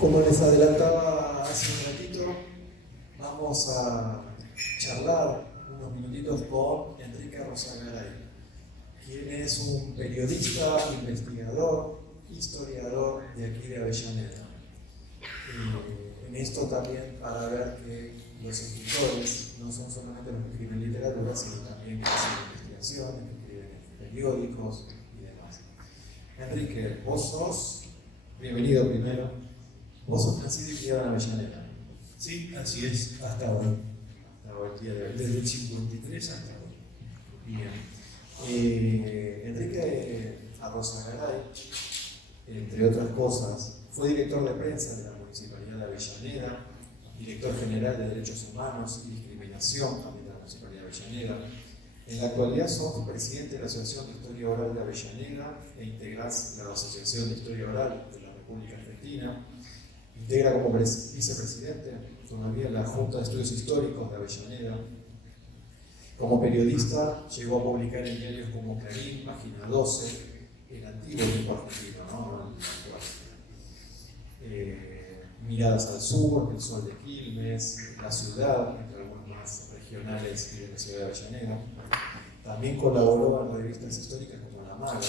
Como les adelantaba hace un ratito, vamos a charlar unos minutitos con Enrique Arrozagaray, quien es un periodista, investigador, historiador de aquí de Avellaneda. En esto también para ver que los escritores no son solamente los que escriben literatura, sino también que hacen investigaciones, que escriben en periódicos y demás. Enrique, vos sos, bienvenido primero, vos sos nacido y criado en Avellaneda. Sí, así es, hasta hoy. Hasta hoy, día de hoy. Desde el 53 hasta hoy. Bien. Enrique Arrozagaray, entre otras cosas, fue director de prensa de la Municipalidad de Avellaneda, director general de Derechos Humanos y Discriminación también de la Municipalidad de Avellaneda. En la actualidad sos presidente de la Asociación de Historia Oral de Avellaneda e integrás la Asociación de Historia Oral de la República Argentina. Integra como vicepresidente todavía la Junta de Estudios Históricos de Avellaneda. Como periodista llegó a publicar en diarios como Clarín, Página 12, el antiguo tiempo argentino, ¿no? Miradas al Sur, El Sol de Quilmes, La Ciudad, entre algunos más regionales y de la ciudad de Avellaneda. También colaboró en revistas históricas como La Maga,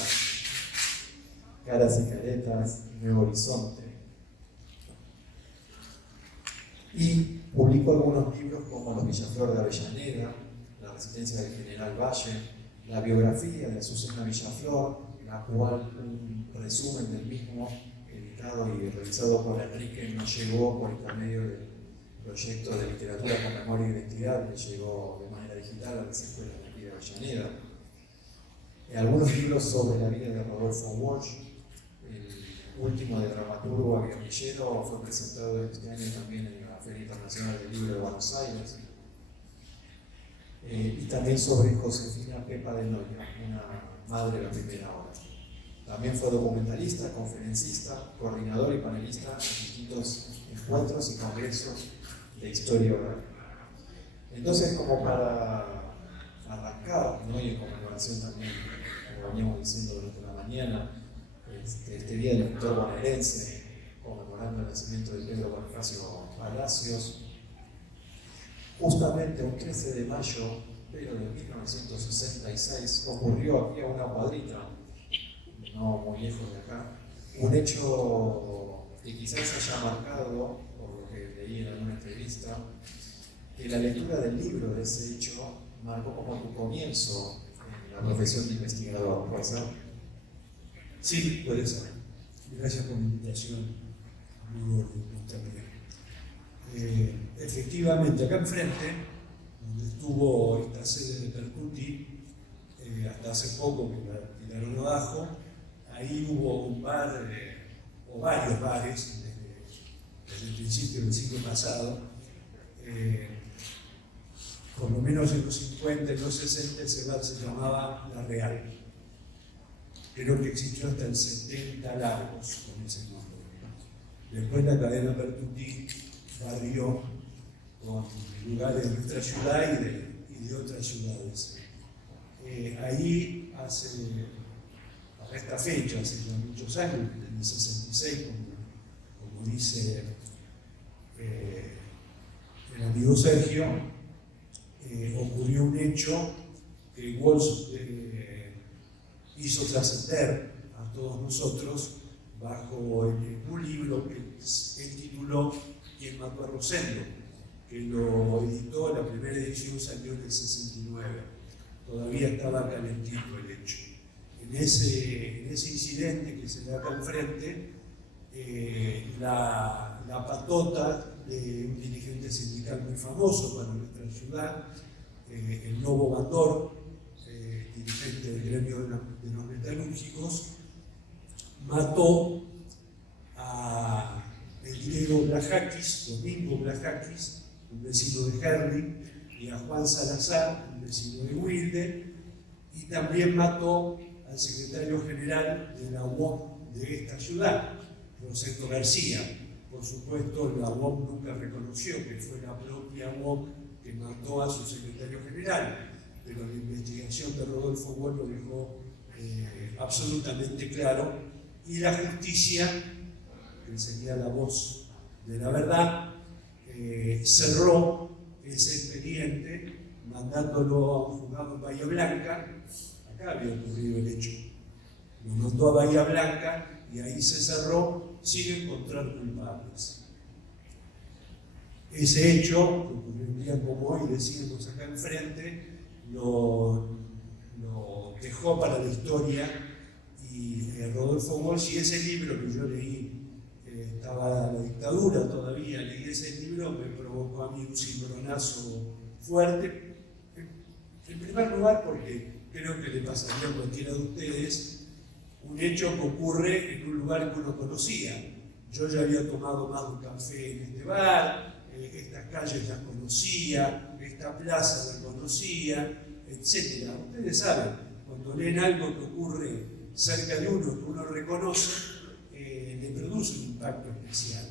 Caras y Caretas, Nuevo Horizonte. Y publicó algunos libros como Los Villaflor de Avellaneda, La Resistencia del General Valle, la biografía de Azucena Villaflor, la cual un resumen del mismo, editado y realizado por Enrique, nos llegó por intermedio del proyecto de literatura con memoria e identidad, que llegó de manera digital a las escuelas de aquí de Avellaneda. Algunos libros sobre la vida de Rodolfo Walsh, el último de dramaturgo guerrillero, fue presentado este año también en la Feria Internacional del Libro de Buenos Aires. Y también sobre Josefina Pepa de Noia, una madre de la primera hora. También fue documentalista, conferencista, coordinador y panelista en distintos encuentros y congresos de historia oral. Entonces, como para arrancar, ¿no? Y en conmemoración también, como veníamos diciendo durante la mañana, este día del escritor bonaerense, conmemorando el nacimiento de Pedro Bonifacio Palacios, justamente un 13 de mayo, pero de 1966, ocurrió aquí a una cuadrita, no muy lejos de acá, un hecho que quizás haya marcado, por lo que leí en alguna entrevista, que la lectura del libro de ese hecho marcó como tu comienzo en la profesión de investigador, ¿puede ser? Sí, puede ser. Gracias por la invitación, amigo de también. Efectivamente, acá enfrente, donde estuvo esta sede de Pertuti, hasta hace poco que la tiraron abajo, ahí hubo un bar, o varios bares, desde el principio del siglo pasado. Por lo menos en los 50 y los 60 ese bar se llamaba La Real. Creo que existió hasta el 70 largos con ese nombre. Después la cadena Pertuti barrió con lugares de nuestra ciudad y de otras ciudades. Ahí a esta fecha, hace ya muchos años, en el 66, como dice el amigo Sergio, ocurrió un hecho que Walsh hizo trascender a todos nosotros bajo un libro que él tituló ¿Quién mató a Rosendo?, que lo editó, la primera edición salió en el 69. Todavía estaba calentito el hecho. En ese incidente que se da acá enfrente, la patota de un dirigente sindical muy famoso para nuestra ciudad, el Lobo Bandor, dirigente del gremio de los metalúrgicos, mató a el griego Blajakis, Domingo Blajakis, un vecino de Herli, y a Juan Salazar, un vecino de Wilde, y también mató al secretario general de la UOM de esta ciudad, Rosendo García. Por supuesto, la UOM nunca reconoció que fue la propia UOM que mató a su secretario general, pero la investigación de Rodolfo Walsh lo dejó absolutamente claro, y la justicia que sería la voz de la verdad, cerró ese expediente mandándolo a un juzgado en Bahía Blanca. Acá había ocurrido el hecho. Lo mandó a Bahía Blanca y ahí se cerró sin encontrar culpables. Ese hecho, que ocurrió un día como hoy, decíamos acá enfrente, lo dejó para la historia, y Rodolfo Walsh, y ese libro que yo leí, estaba la dictadura todavía, leí ese libro, me provocó a mí un cimbronazo fuerte. En primer lugar, porque creo que le pasaría a cualquiera de ustedes un hecho que ocurre en un lugar que uno conocía. Yo ya había tomado más de un café en este bar, estas calles las conocía, esta plaza la conocía, etc. Ustedes saben, cuando leen algo que ocurre cerca de uno, que uno reconoce, le produce un impacto especial.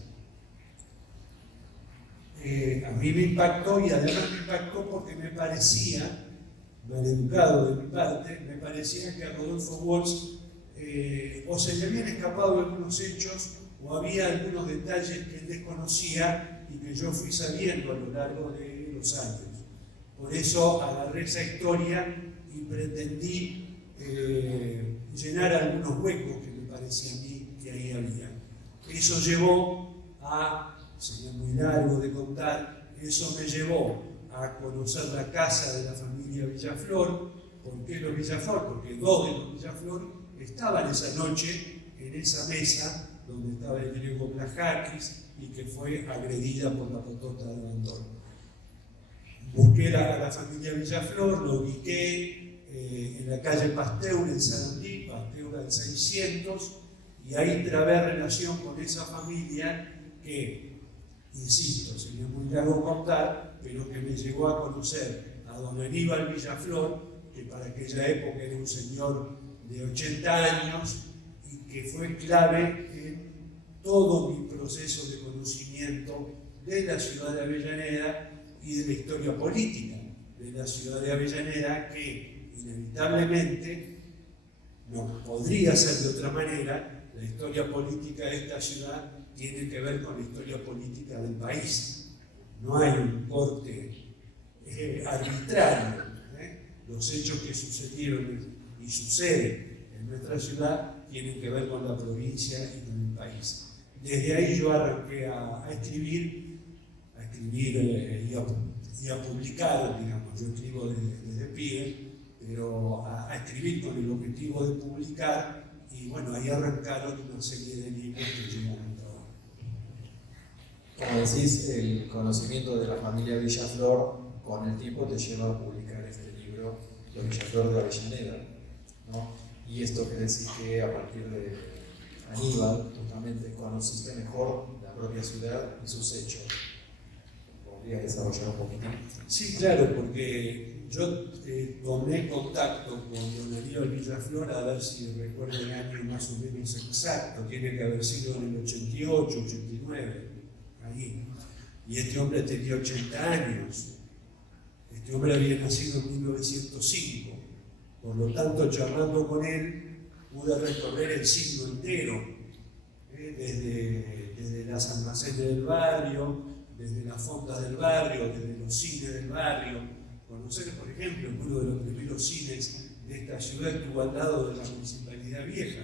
A mí me impactó, y además me impactó porque me parecía, maleducado de mi parte, me parecía que a Rodolfo Walsh o se le habían escapado algunos hechos o había algunos detalles que él desconocía y que yo fui sabiendo a lo largo de los años. Por eso agarré esa historia y pretendí llenar algunos huecos que me parecía a mí que ahí había. Eso llevó a, sería muy largo de contar, eso me llevó a conocer la casa de la familia Villaflor. ¿Por qué los Villaflor? Porque dos de los Villaflor estaban esa noche en esa mesa donde estaba el griego Plajakis y que fue agredida por la potota de Bandor. Busqué a la familia Villaflor, lo ubiqué en la calle Pasteur en Sarandí, Pasteur al 600, y ahí trabé relación con esa familia que, insisto, sería muy largo contar, pero que me llevó a conocer a don Aníbal Villaflor, que para aquella época era un señor de 80 años y que fue clave en todo mi proceso de conocimiento de la ciudad de Avellaneda y de la historia política de la ciudad de Avellaneda, que inevitablemente no podría ser de otra manera. La historia política de esta ciudad tiene que ver con la historia política del país. No hay un corte arbitrario. Los hechos que sucedieron y suceden en nuestra ciudad tienen que ver con la provincia y con el país. Desde ahí yo arranqué a escribir y a publicar, digamos. Yo escribo desde pibe, pero a escribir con el objetivo de publicar, y bueno, ahí arrancaron una serie de libros que llegan a trabajo. Como decís, el conocimiento de la familia Villaflor con el tiempo te lleva a publicar este libro, Los Villaflor de Avellaneda, ¿no? Y esto que decís que a partir de Aníbal, justamente conociste mejor la propia ciudad y sus hechos. ¿Podrías desarrollar un poquitín? Sí, claro, porque yo tomé contacto con don Aníbal Villaflor, a ver si recuerdo el año más o menos exacto, tiene que haber sido en el 88, 89, ahí. Y este hombre tenía 80 años. Este hombre había nacido en 1905. Por lo tanto, charlando con él, pude recorrer el siglo entero, desde las almacenes del barrio, desde las fondas del barrio, desde los cines del barrio. Conocer, por ejemplo, uno de los primeros cines de esta ciudad estuvo al lado de la Municipalidad Vieja.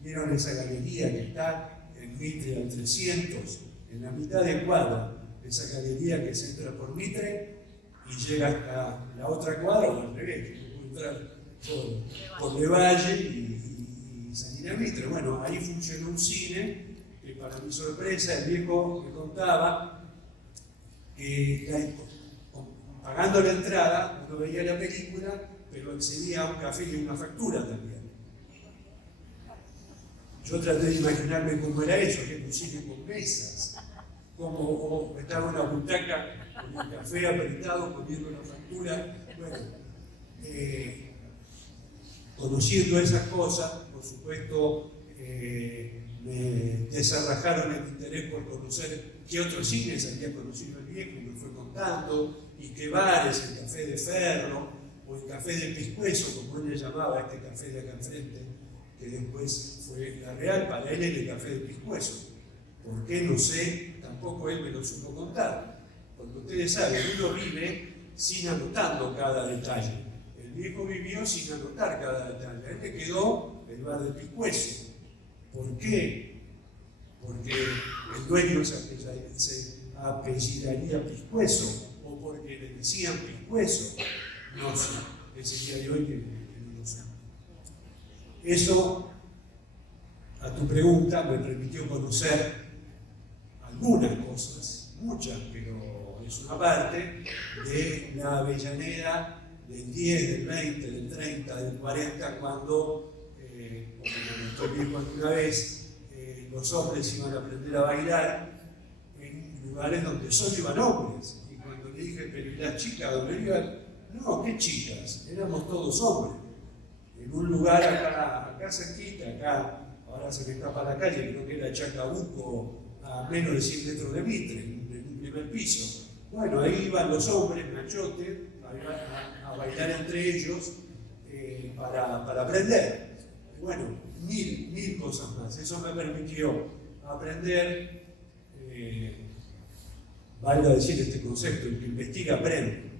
¿Vieron esa galería que está en Mitre al 300? En la mitad de cuadra, esa galería que se entra por Mitre y llega hasta la otra cuadra, o al revés, que puede entrar por Levalle y salir a Mitre. Bueno, ahí funcionó un cine que, para mi sorpresa, el viejo me contaba que pagando la entrada uno veía la película, pero accedía a un café y una factura también. Yo traté de imaginarme cómo era eso, que era un cine con mesas, como estaba una butaca con un café apretado poniendo una factura. Bueno, conociendo esas cosas, por supuesto, me desarrajaron el interés por conocer qué otros cines había conocido el viejo, y me fue contando, y qué bares, el Café de Ferro, o el Café de Piscueso, como él le llamaba este café de acá enfrente, que después fue La Real. Para él era el Café de Piscueso, ¿Por qué? No sé, tampoco él me lo supo contar. Porque ustedes saben, uno vive sin anotando cada detalle. El viejo vivió sin anotar cada detalle. A él le quedó el bar de Piscuezo. ¿Por qué? Porque el dueño se apellidaría Piscuezo, o porque le decían Piscuezo. No sé, ese día de hoy que no lo sé. Eso, a tu pregunta, me permitió conocer algunas cosas, muchas, pero es una parte de la Avellaneda del 10, del 20, del 30, del 40, cuando, como comentó el viejo alguna vez, los hombres iban a aprender a bailar en lugares donde solo iban hombres. Y cuando le dije, pero ¿y las chicas dónde iban? No, ¿qué chicas? Éramos todos hombres. En un lugar acá cerquita, acá, ahora se me escapa la calle, creo que era Chacabuco, a menos de 100 metros de Mitre, en un primer piso. Bueno, ahí iban los hombres, machote, a bailar entre ellos para aprender. Bueno, mil cosas más. Eso me permitió aprender, valga decir este concepto, el que investiga aprende.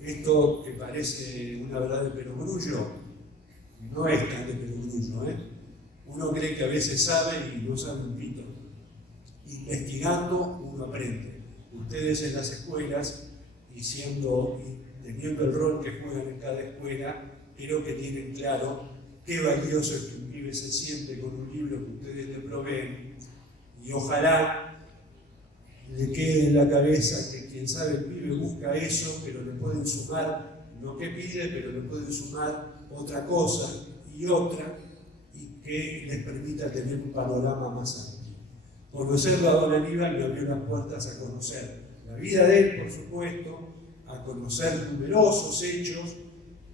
Esto que parece una verdad de perogrullo, no es tan de perogrullo, ¿eh? Uno cree que a veces sabe y no sabe un pito. Investigando uno aprende. Ustedes en las escuelas, y teniendo el rol que juegan en cada escuela, creo que tienen claro qué valioso es que un pibe se siente con un libro que ustedes le proveen, y ojalá le quede en la cabeza que quien sabe el pibe busca eso, pero le pueden sumar, no que pide, pero le pueden sumar otra cosa y otra, y que les permita tener un panorama más amplio. Conocerlo a don Aníbal me abrió las puertas a conocer la vida de él, por supuesto, a conocer numerosos hechos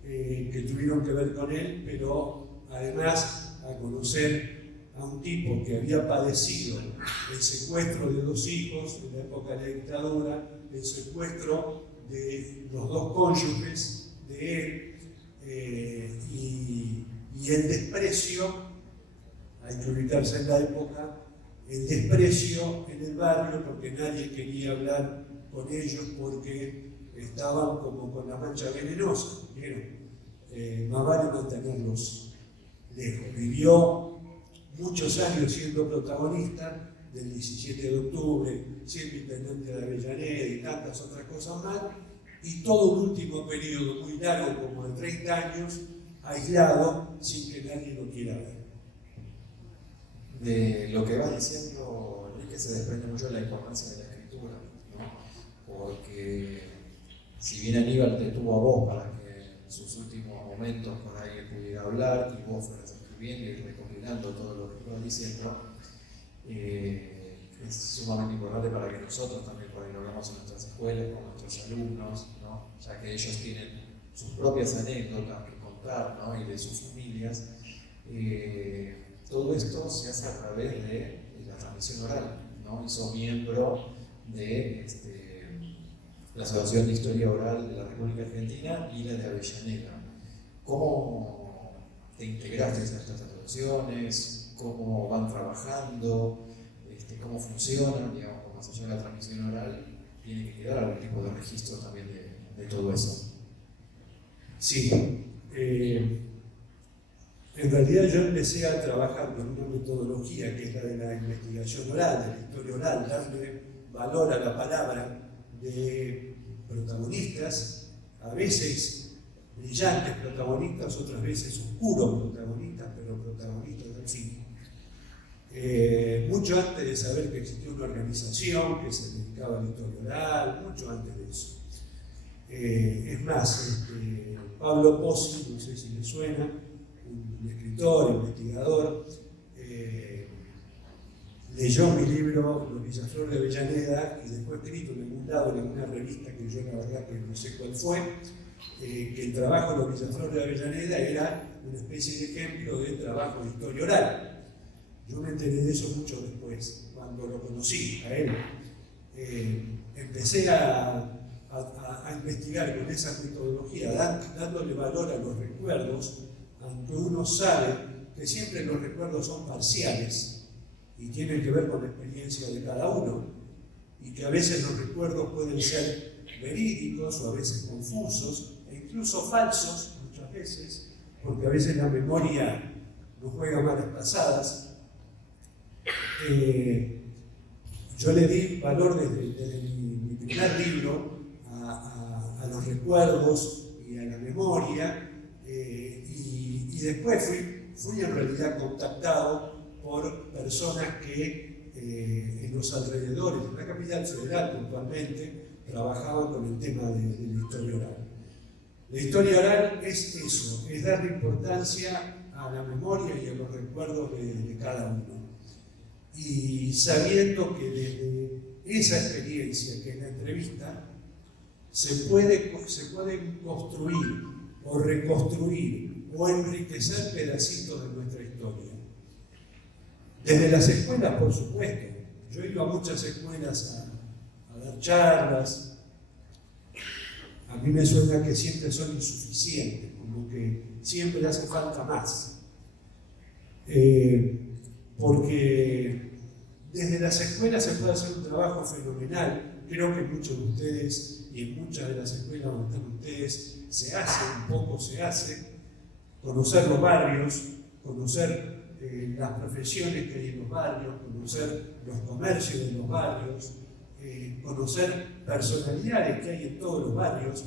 que tuvieron que ver con él, pero además a conocer a un tipo que había padecido el secuestro de 2 hijos en la época de la dictadura, el secuestro de los 2 cónyuges de él, y el desprecio, hay que ubicarse en la época, el desprecio en el barrio porque nadie quería hablar con ellos porque estaban como con la mancha venenosa, más vale mantenerlos lejos. Vivió muchos años siendo protagonista del 17 de octubre, siendo intendente de Avellaneda y tantas otras cosas más, y todo un último periodo muy largo, como de 30 años, aislado, sin que nadie lo quiera ver. De lo que va diciendo Enrique se desprende mucho la importancia de la escritura, ¿no? Porque si bien Aníbal te tuvo a vos para que en sus últimos momentos por ahí pudiera hablar y vos fueras escribiendo y recopilando todo lo que ibas diciendo, es sumamente importante para que nosotros también por ahí lo hagamos en nuestras escuelas con nuestros alumnos, ¿no? Ya que ellos tienen sus propias anécdotas que contar, ¿no? Y de sus familias. Todo esto se hace a través de la transmisión oral, ¿no? Y sos miembro de la Asociación de Historia Oral de la República Argentina y la de Avellaneda. ¿Cómo te integraste a estas asociaciones? ¿Cómo van trabajando? ¿Cómo funcionan? Digamos, como más allá de la transmisión oral, tiene que quedar algún tipo de registro también de todo eso. Sí. En realidad yo empecé a trabajar con una metodología que es la de la investigación oral, de la historia oral, darle valor a la palabra de protagonistas, a veces brillantes protagonistas, otras veces oscuros protagonistas, pero protagonistas al fin. Mucho antes de saber que existía una organización que se dedicaba a la historia oral, mucho antes de eso. Es más, Pablo Pozzi, no sé si le suena, un escritor, investigador, leyó mi libro Los Villaflor de Avellaneda y después escrito en algún lado, en alguna revista que yo la verdad que no sé cuál fue, que el trabajo de Los Villaflor de Avellaneda era una especie de ejemplo de trabajo de historia oral. Yo me enteré de eso mucho después, cuando lo conocí a él. Empecé a investigar con esa metodología, dándole valor a los recuerdos, aunque uno sabe que siempre los recuerdos son parciales y tienen que ver con la experiencia de cada uno, y que a veces los recuerdos pueden ser verídicos o a veces confusos e incluso falsos muchas veces, porque a veces la memoria nos juega malas pasadas. Yo le di valor desde mi primer libro a los recuerdos y a la memoria, y después fui en realidad contactado por personas que en los alrededores, en la capital federal puntualmente, trabajaban con el tema de la historia oral. La historia oral es eso, es darle importancia a la memoria y a los recuerdos de cada uno. Y sabiendo que desde esa experiencia, que es la entrevista, se pueden construir o reconstruir o enriquecer pedacitos de nuestra historia. Desde las escuelas, por supuesto. Yo he ido a muchas escuelas a dar charlas. A mí me suena que siempre son insuficientes, como que siempre hace falta más. Porque desde las escuelas se puede hacer un trabajo fenomenal. Creo que muchos de ustedes y en muchas de las escuelas donde están ustedes se hace, un poco se hace. Conocer los barrios, conocer las profesiones que hay en los barrios, conocer los comercios de los barrios, conocer personalidades que hay en todos los barrios.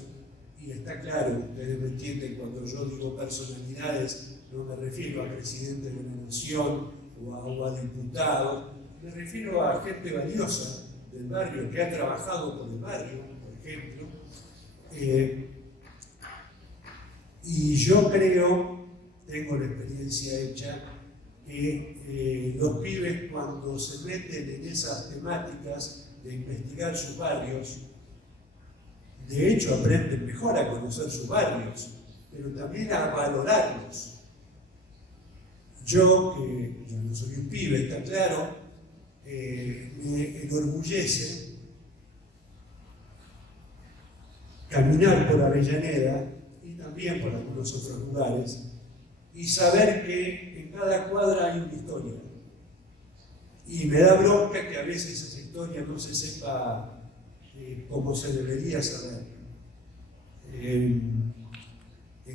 Y está claro, ustedes me entienden, cuando yo digo personalidades, no me refiero a presidente de la nación o a diputados, me refiero a gente valiosa del barrio, que ha trabajado por el barrio, por ejemplo. Y yo creo, tengo la experiencia hecha, que los pibes cuando se meten en esas temáticas de investigar sus barrios, de hecho aprenden mejor a conocer sus barrios, pero también a valorarlos. Yo, que ya no soy un pibe, está claro, me enorgullece caminar por Avellaneda y también por algunos otros lugares y saber que en cada cuadra hay una historia. Y me da bronca que a veces esa historia no se sepa como se debería saber. En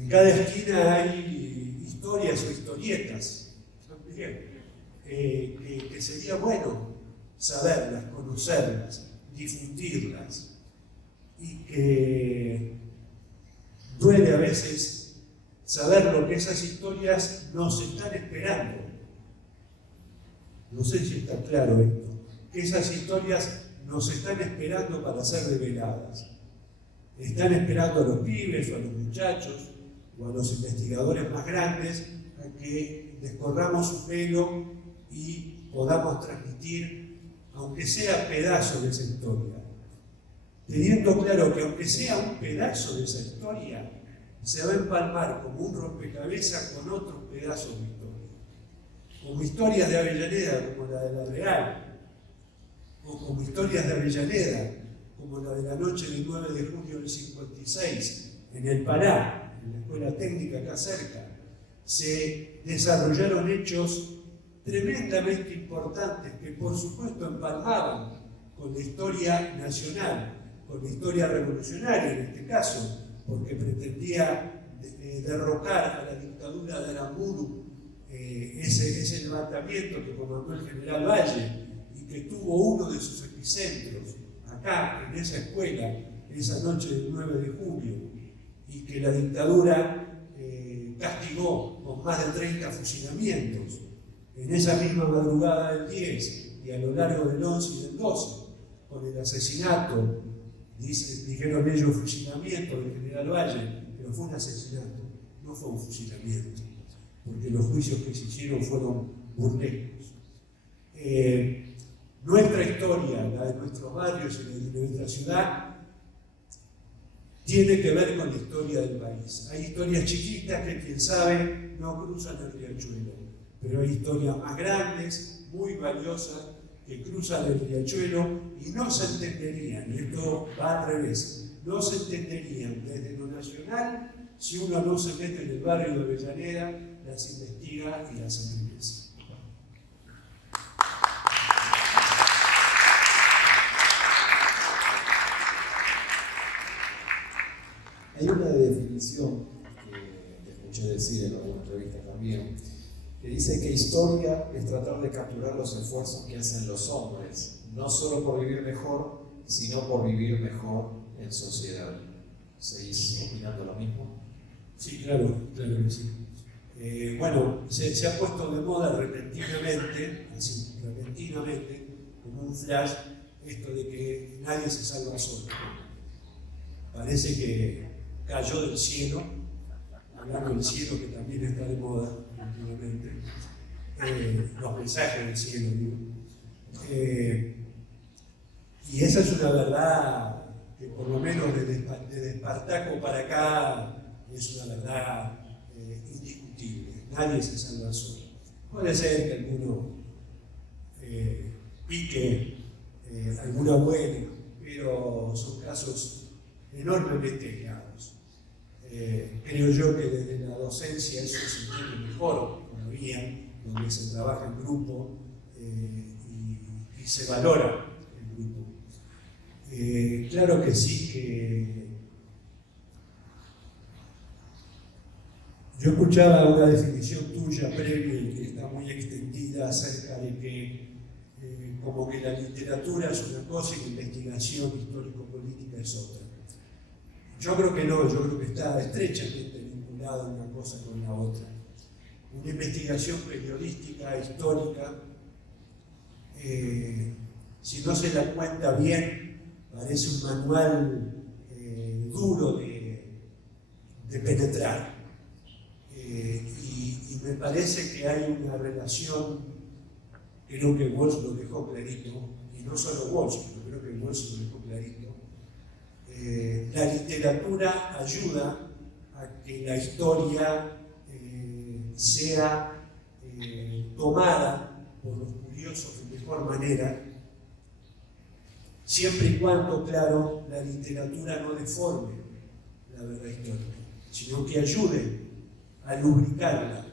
cada esquina hay historias o historietas también, que sería bueno saberlas, conocerlas, difundirlas, y que duele a veces saber lo que esas historias nos están esperando. No sé si está claro esto, que esas historias nos están esperando para ser reveladas. Están esperando a los pibes o a los muchachos o a los investigadores más grandes a que descorramos su pelo y podamos transmitir, aunque sea pedazos de esa historia. Teniendo claro que aunque sea un pedazo de esa historia, se va a empalmar como un rompecabezas con otros pedazos de historia. Como historias de Avellaneda, como la de la Real, o como historias de Avellaneda, como la de la noche del 9 de junio del 56, en el Pará, en la escuela técnica acá cerca, se desarrollaron hechos tremendamente importantes que por supuesto empalmaban con la historia nacional, con la historia revolucionaria en este caso, porque pretendía derrocar a la dictadura de Aramburu, ese levantamiento que comandó el general Valle y que tuvo uno de sus epicentros acá, en esa escuela, esa noche del 9 de julio, y que la dictadura castigó con más de 30 fusilamientos en esa misma madrugada del 10 y a lo largo del 11 y del 12, con el asesinato, dijeron ellos fusilamiento del general Valle, pero fue un asesinato, no fue un fusilamiento, porque los juicios que se hicieron fueron burlescos. Nuestra historia, la de nuestros barrios y la de nuestra ciudad, tiene que ver con la historia del país. Hay historias chiquitas que, quien sabe, no cruzan el riachuelo, pero hay historias más grandes, muy valiosas, que cruzan el riachuelo y no se entenderían, y esto va al revés, no se entenderían desde lo nacional si uno no se mete en el barrio de Avellaneda, las investiga y las enriquece. Hay una definición que escuché decir en alguna entrevista también, que dice que historia es tratar de capturar los esfuerzos que hacen los hombres, no solo por vivir mejor, sino por vivir mejor en sociedad. ¿Seguís opinando lo mismo? Sí, claro que sí. Bueno, se ha puesto de moda repentinamente, como un flash, esto de que nadie se salva solo. Parece que cayó del cielo, hablando del cielo que también está de moda últimamente, los mensajes del cielo, digo. Y esa es una verdad que por lo menos desde Espartaco para acá es una verdad indiscutible. Nadie se salva solo. Puede ser que alguno pique alguna buena, pero son casos enormemente aislados. Creo yo que desde la docencia eso se entiende mejor todavía, donde se trabaja en grupo y se valora el grupo. Claro que sí, que yo escuchaba una definición tuya previa y que está muy extendida acerca de que como que la literatura es una cosa y la investigación histórico-política es otra. Yo creo que no, yo creo que está estrechamente vinculada una cosa con la otra. Una investigación periodística, histórica, si no se la cuenta bien, parece un manual duro de penetrar. Y me parece que hay una relación, creo que Walsh lo dejó clarito, y no solo Walsh, pero creo que Walsh lo dejó clarito. La literatura ayuda a que la historia sea tomada por los curiosos de mejor manera, siempre y cuando, claro, la literatura no deforme la verdad histórica, sino que ayude a lubricarla,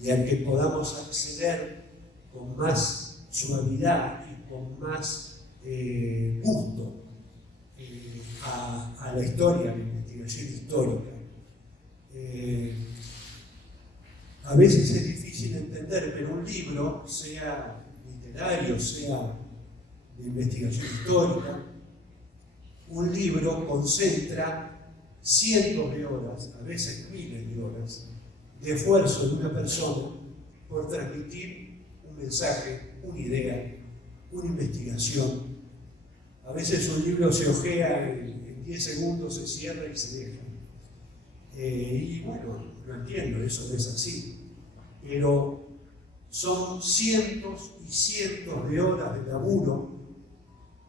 y a que podamos acceder con más suavidad y con más gusto a la historia, a la investigación histórica. A veces es difícil entender, pero un libro, sea literario, sea de investigación histórica, un libro concentra cientos de horas, a veces miles de horas, de esfuerzo de una persona por transmitir un mensaje, una idea, una investigación. A veces un libro se hojea en 10 segundos, se cierra y se deja. Y bueno, lo entiendo, eso es así. Pero son cientos y cientos de horas de laburo,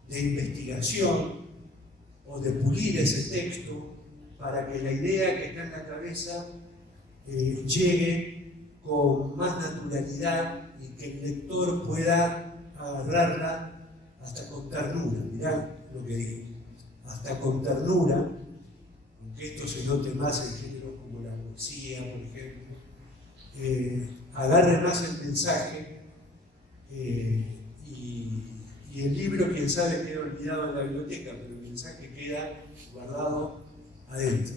de investigación o de pulir ese texto para que la idea que está en la cabeza llegue con más naturalidad y que el lector pueda agarrarla hasta con ternura. Mirá lo que digo, hasta con ternura, aunque esto se note más en géneros como la poesía, por ejemplo, agarre más el mensaje y el libro, quién sabe, queda olvidado en la biblioteca, pero el mensaje queda guardado adentro.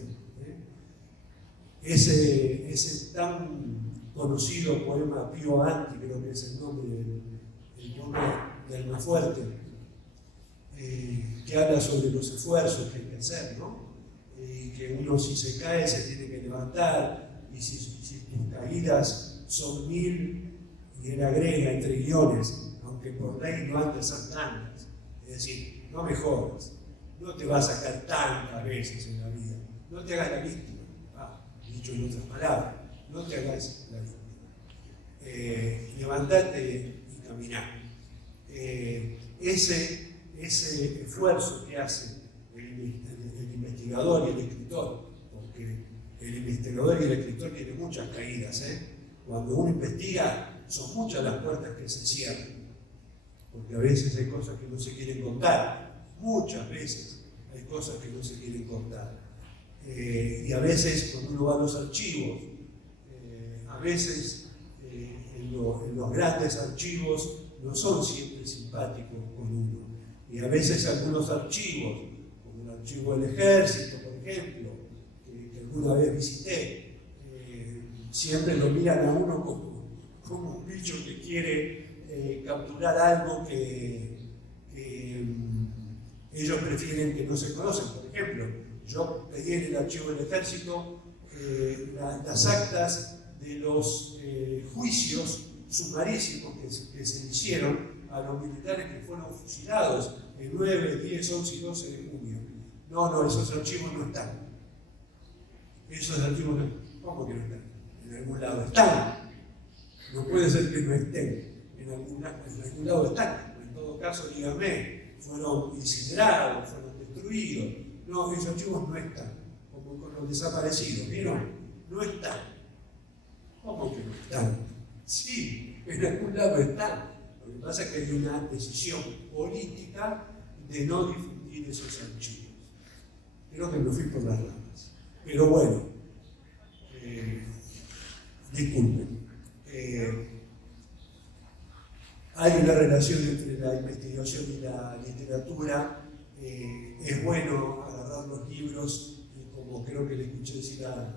Ese tan conocido poema Pío Anti, creo que es el nombre del poema de Almafuerte, que habla sobre los esfuerzos que hay que hacer, ¿no? Y que uno, si se cae, se tiene que levantar, y si tus caídas son 1000, y él agrega entre guiones, aunque por ley no han de ser tantas, es decir, no mejoras, no te vas a caer tantas veces en la vida, no te hagas la víctima, dicho en otras palabras, no te hagas la víctima. Levantate y caminá. Ese esfuerzo que hace el investigador y el escritor, porque el investigador y el escritor tienen muchas caídas, cuando uno investiga, son muchas las puertas que se cierran, porque a veces hay cosas que no se quieren contar, muchas veces hay cosas que no se quieren contar. Y a veces cuando uno va a los archivos, a veces en los grandes archivos no son siempre simpáticos con uno. Y a veces algunos archivos, como el archivo del ejército, por ejemplo, que alguna vez visité, siempre lo miran a uno como un bicho que quiere capturar algo que ellos prefieren que no se conocen. Por ejemplo, yo pedí en el archivo del ejército las actas de los juicios sumarísimos que se hicieron a los militares que fueron fusilados el 9, 10, 11 y 12 de junio. No, esos archivos no están. Esos archivos no. ¿Cómo que no están? En algún lado están. No puede ser que no estén. En algún lado están. En todo caso, dígame, fueron incinerados, fueron destruidos. No, esos archivos no están. Como con los desaparecidos. ¿Vieron? No están. ¿Cómo que no están? Sí, en algún lado están. Lo que pasa es que hay una decisión política de no difundir esos archivos. Creo que me fui por las ramas. Pero bueno, disculpen. Hay una relación entre la investigación y la literatura. Es bueno agarrar los libros, como creo que le escuché decir a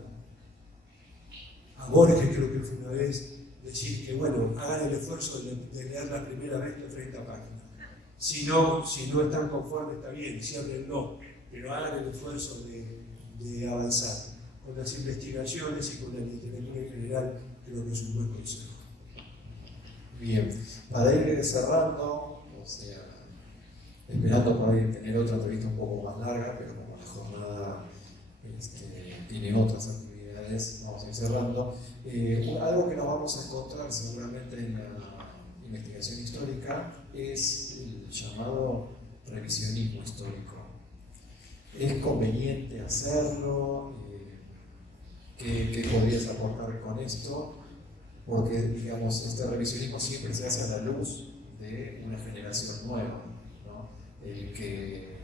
Borges, creo que fue una vez, decir que, bueno, hagan el esfuerzo de leer la primera vez las 30 páginas. Si no están conformes, está bien, ciérrenlo, pero hagan el esfuerzo de avanzar. Con las investigaciones y con la literatura en general, creo que es un buen consejo. Bien, para ir cerrando, o sea, esperando por ahí tener otra entrevista un poco más larga, pero como la jornada tiene otras actividades, vamos a ir cerrando. Algo que nos vamos a encontrar seguramente en la investigación histórica es el llamado revisionismo histórico. ¿Es conveniente hacerlo? ¿Qué podrías aportar con esto? Porque, digamos, este revisionismo siempre se hace a la luz de una generación nueva, ¿no? Que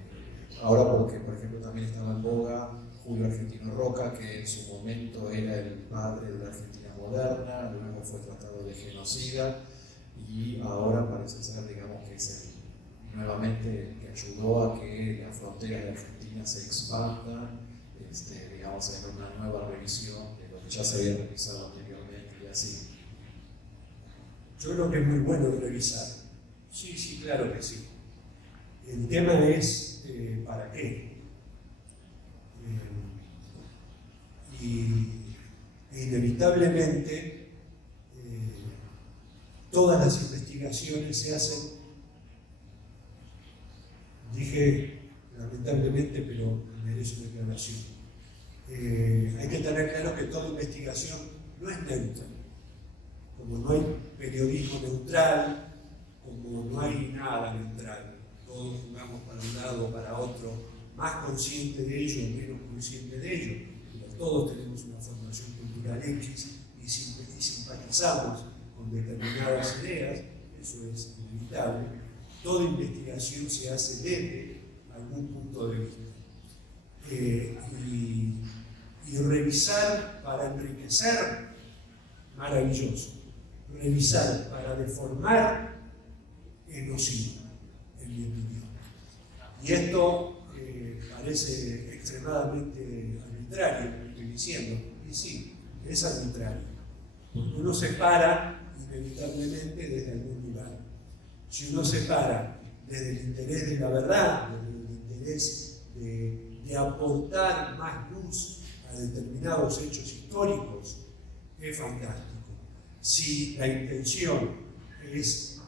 ahora, porque por ejemplo también estaba en boga Julio Argentino Roca, que en su momento era el padre de la Argentina moderna, luego fue tratado de genocida y ahora parece ser, digamos, que es nuevamente el que ayudó a que las fronteras de Argentina se expandan, digamos, en una nueva revisión de lo que ya se había revisado anteriormente y así. Yo creo que es muy bueno revisar. Sí, claro que sí. El tema es ¿para qué? Inevitablemente todas las investigaciones se hacen, dije lamentablemente, pero merece una aclaración. Hay que tener claro que toda investigación no es neutra. Como no hay periodismo neutral, como no hay nada neutral, todos jugamos para un lado o para otro, más consciente de ello o menos consciente de ello, pero todos tenemos una formación cultural X y simpatizamos con determinadas ideas, eso es inevitable. Toda investigación se hace desde algún punto de vista. Y revisar para enriquecer, maravilloso. Revisar para deformar es nocivo, en mi opinión. Y esto parece extremadamente arbitrario, lo que estoy diciendo. Y sí, es arbitrario. Porque uno se para inevitablemente desde algún lugar. Si uno se para desde el interés de la verdad, desde el interés de aportar más luz a determinados hechos históricos, es fantástico. Si la intención es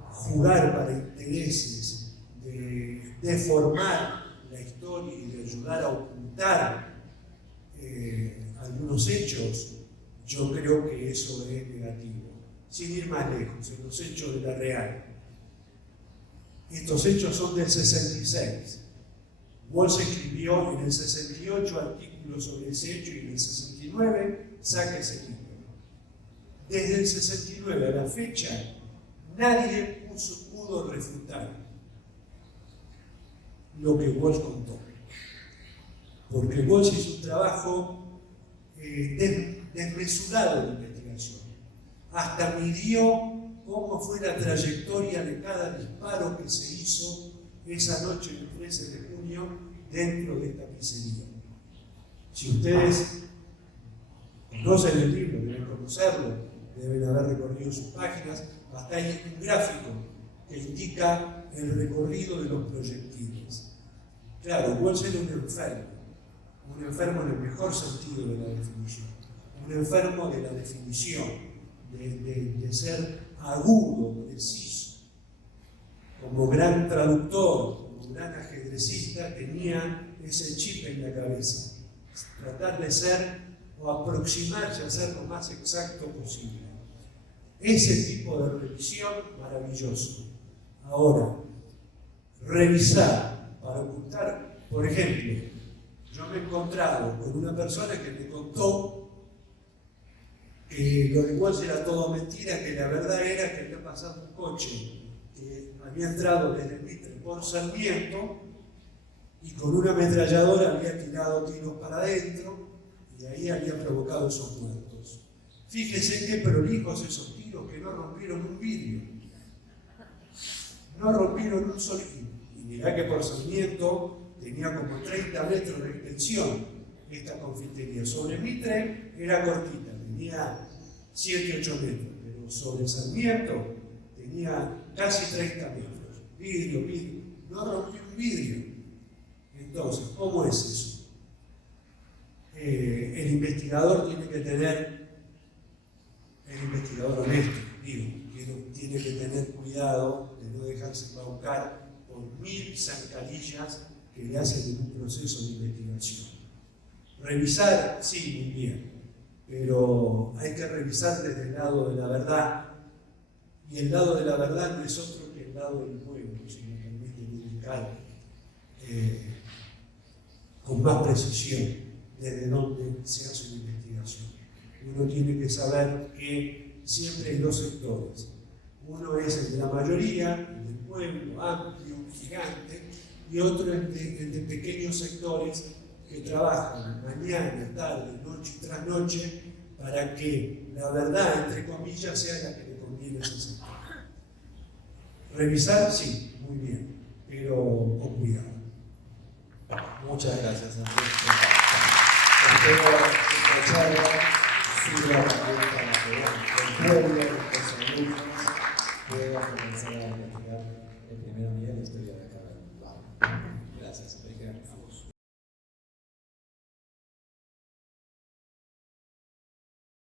jugar para intereses de deformar la historia y de ayudar a ocultar algunos hechos, yo creo que eso es negativo. Sin ir más lejos, en los hechos de la Real. Estos hechos son del 66. Walsh escribió en el 68 artículos sobre ese hecho y en el 69 saca ese libro. Desde el 69 a la fecha, nadie pudo refutar lo que Walsh contó. Porque Walsh hizo un trabajo desmesurado de investigación. Hasta midió cómo fue la trayectoria de cada disparo que se hizo esa noche del 13 de junio dentro de esta pizzería. Si ustedes conocen el libro, deben conocerlo, deben haber recorrido sus páginas, hasta hay un gráfico que indica el recorrido de los proyectiles. Claro, Walsh era un enfermo en el mejor sentido de la definición, un enfermo de la definición, de ser agudo, preciso. Como gran traductor, como gran ajedrecista, tenía ese chip en la cabeza, tratar de ser o aproximarse a ser lo más exacto posible. Ese tipo de revisión, maravilloso. Ahora, revisar para ocultar, por ejemplo, yo me he encontrado con una persona que me contó que lo de Walsh era todo mentira, que la verdad era que había pasado un coche que había entrado desde Mitre por Sarmiento y con una ametralladora había tirado tiros para adentro y ahí había provocado esos muertos. Fíjense qué prolijos esos tiros, que no rompieron un vidrio. No rompieron un solo. Y mirá que por Sarmiento tenía como 30 metros de extensión esta confitería. Sobre Mitre era cortita, tenía 7-8 metros, pero sobre Sarmiento tenía casi 30 metros. Vidrio. No rompió un vidrio. Entonces, ¿cómo es eso? El investigador tiene que tener, el investigador honesto, tiene que tener cuidado de no dejarse embaucar por 1000 zancadillas que le hacen en un proceso de investigación. Revisar, sí, muy bien, pero hay que revisar desde el lado de la verdad, y el lado de la verdad no es otro que el lado del pueblo, si me permiten indicar con más precisión desde dónde se hace una investigación. Uno tiene que saber que siempre hay dos sectores. Uno es el de la mayoría, el del pueblo, amplio, gigante, y otro es el de pequeños sectores que trabajan mañana, tarde, noche tras noche para que la verdad, entre comillas, sea la que le conviene a ese sector. Revisar, sí, muy bien, pero con cuidado. Muchas gracias, Andrés. Espero que esta charla sirva también para que el pueblo, los alumnos, puedan comenzar a investigar el primer nivel de historia de acá. Gracias.